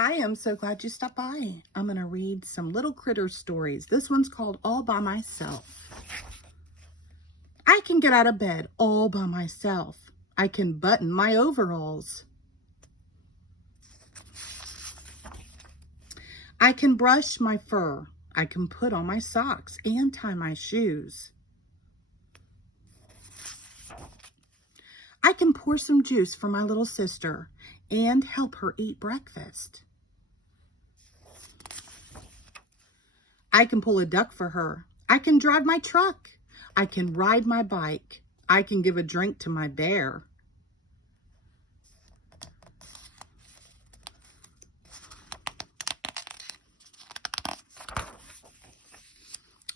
Hi, I'm so glad you stopped by. I'm going to read some little critter stories. This one's called All by Myself. I can get out of bed all by myself. I can button my overalls. I can brush my fur. I can put on my socks and tie my shoes. I can pour some juice for my little sister and help her eat breakfast. I can pull a duck for her. I can drive my truck. I can ride my bike. I can give a drink to my bear.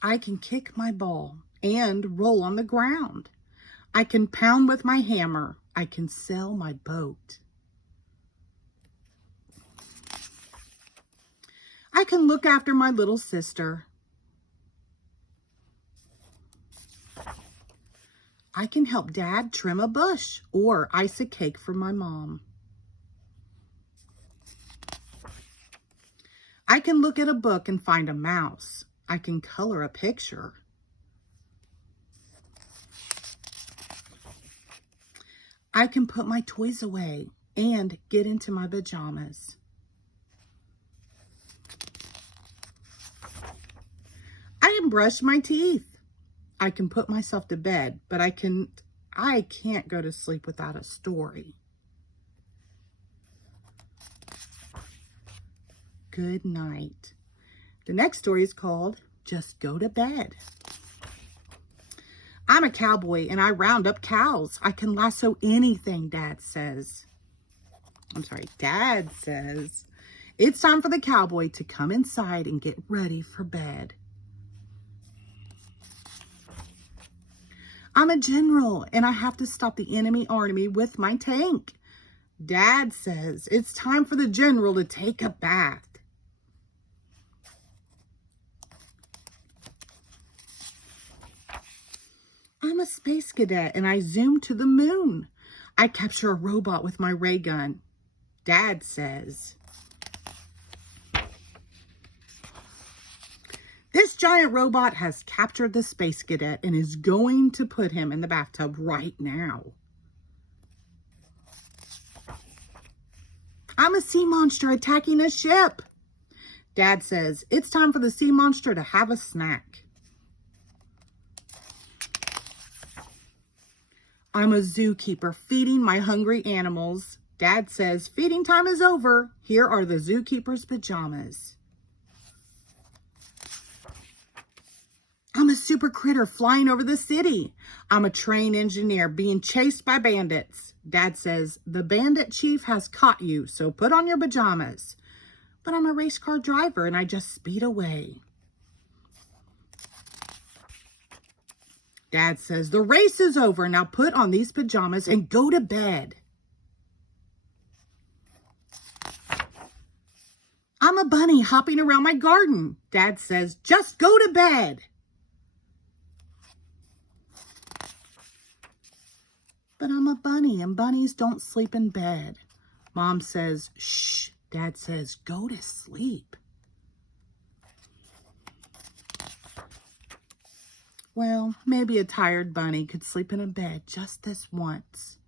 I can kick my ball and roll on the ground. I can pound with my hammer. I can sail my boat. I can look after my little sister. I can help Dad trim a bush or ice a cake for my mom. I can look at a book and find a mouse. I can color a picture. I can put my toys away and get into my pajamas. I can brush my teeth. I can put myself to bed, but I can't go to sleep without a story. Good night. The next story is called Just Go to Bed. I'm a cowboy and I round up cows. I can lasso anything, Dad says. It's time for the cowboy to come inside and get ready for bed. I'm a general and I have to stop the enemy army with my tank. Dad says it's time for the general to take a bath. I'm a space cadet and I zoom to the moon. I capture a robot with my ray gun. Dad says, this giant robot has captured the space cadet and is going to put him in the bathtub right now. I'm a sea monster attacking a ship. Dad says, it's time for the sea monster to have a snack. I'm a zookeeper feeding my hungry animals. Dad says, feeding time is over. Here are the zookeeper's pajamas. I'm a super critter flying over the city. I'm a train engineer being chased by bandits. Dad says, the bandit chief has caught you, so put on your pajamas. But I'm a race car driver and I just speed away. Dad says, the race is over. Now put on these pajamas and go to bed. I'm a bunny hopping around my garden. Dad says, just go to bed. But I'm a bunny and bunnies don't sleep in bed. Mom says, shh. Dad says, go to sleep. Well, maybe a tired bunny could sleep in a bed just this once.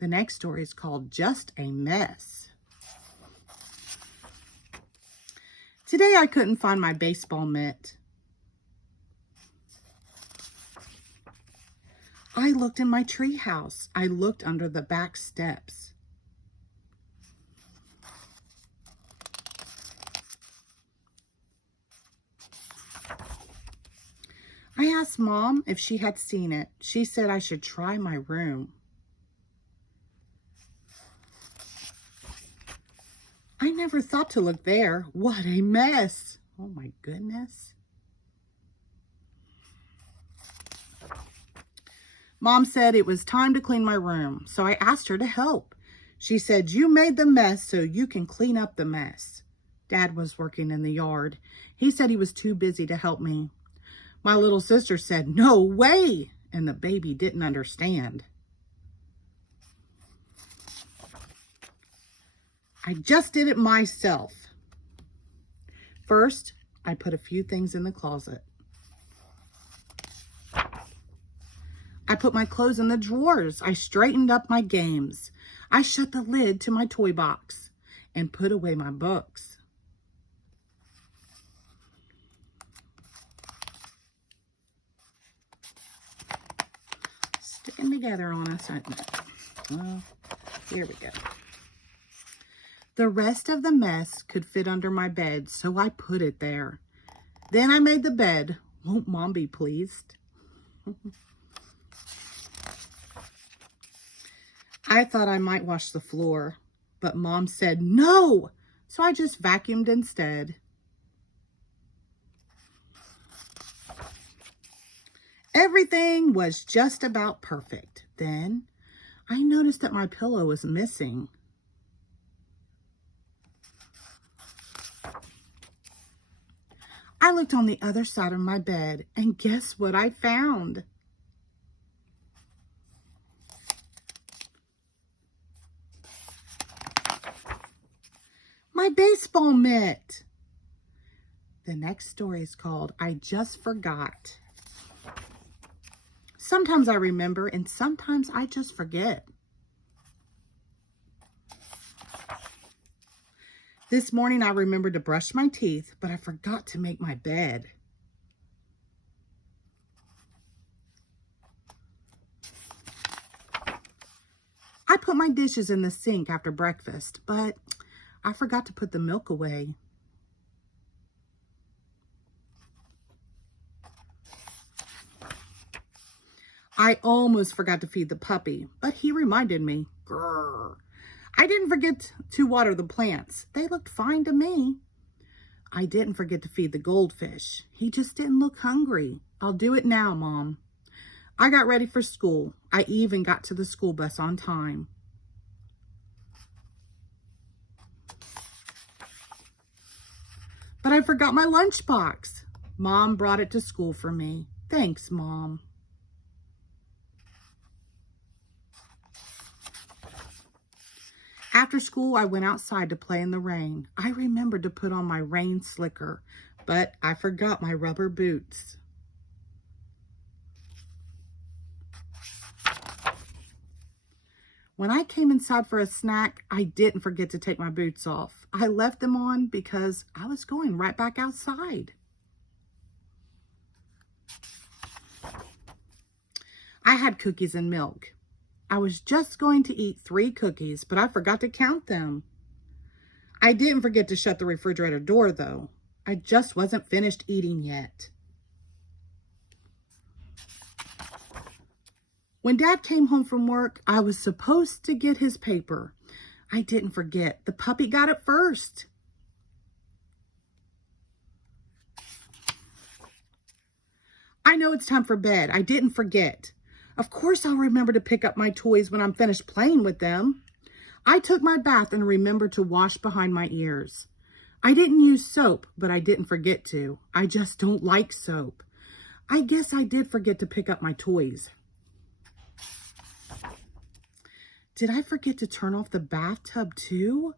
The next story is called Just a Mess. Today I couldn't find my baseball mitt. I looked in my tree house. I looked under the back steps. I asked Mom if she had seen it. She said I should try my room. I never thought to look there. What a mess. Oh my goodness. Mom said it was time to clean my room, so I asked her to help. She said, you made the mess so you can clean up the mess. Dad was working in the yard. He said he was too busy to help me. My little sister said, no way, and the baby didn't understand. I just did it myself. First, I put a few things in the closet. I put my clothes in the drawers. I straightened up my games. I shut the lid to my toy box and put away my books. Sticking together on us, aren't they? Well, here we go. The rest of the mess could fit under my bed, so I put it there. Then I made the bed. Won't Mom be pleased? I thought I might wash the floor, but Mom said no, so I just vacuumed instead. Everything was just about perfect. Then I noticed that my pillow was missing. I looked on the other side of my bed, and guess what I found? My baseball mitt. The next story is called I Just Forgot. Sometimes I remember, and sometimes I just forget. This morning I remembered to brush my teeth, but I forgot to make my bed. I put my dishes in the sink after breakfast, but I forgot to put the milk away. I almost forgot to feed the puppy, but he reminded me. Grrr. I didn't forget to water the plants. They looked fine to me. I didn't forget to feed the goldfish. He just didn't look hungry. I'll do it now, Mom. I got ready for school. I even got to the school bus on time. But I forgot my lunchbox. Mom brought it to school for me. Thanks, Mom. After school, I went outside to play in the rain. I remembered to put on my rain slicker, but I forgot my rubber boots. When I came inside for a snack, I didn't forget to take my boots off. I left them on because I was going right back outside. I had cookies and milk. I was just going to eat 3 cookies, but I forgot to count them. I didn't forget to shut the refrigerator door, though. I just wasn't finished eating yet. When Dad came home from work, I was supposed to get his paper. I didn't forget. The puppy got it first. I know it's time for bed. I didn't forget. Of course I'll remember to pick up my toys when I'm finished playing with them. I took my bath and remembered to wash behind my ears. I didn't use soap, but I didn't forget to. I just don't like soap. I guess I did forget to pick up my toys. Did I forget to turn off the bathtub too?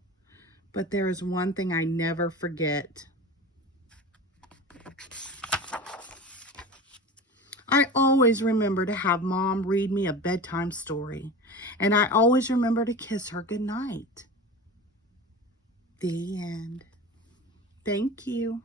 But there is one thing I never forget. I always remember to have Mom read me a bedtime story, and I always remember to kiss her goodnight. The end. Thank you.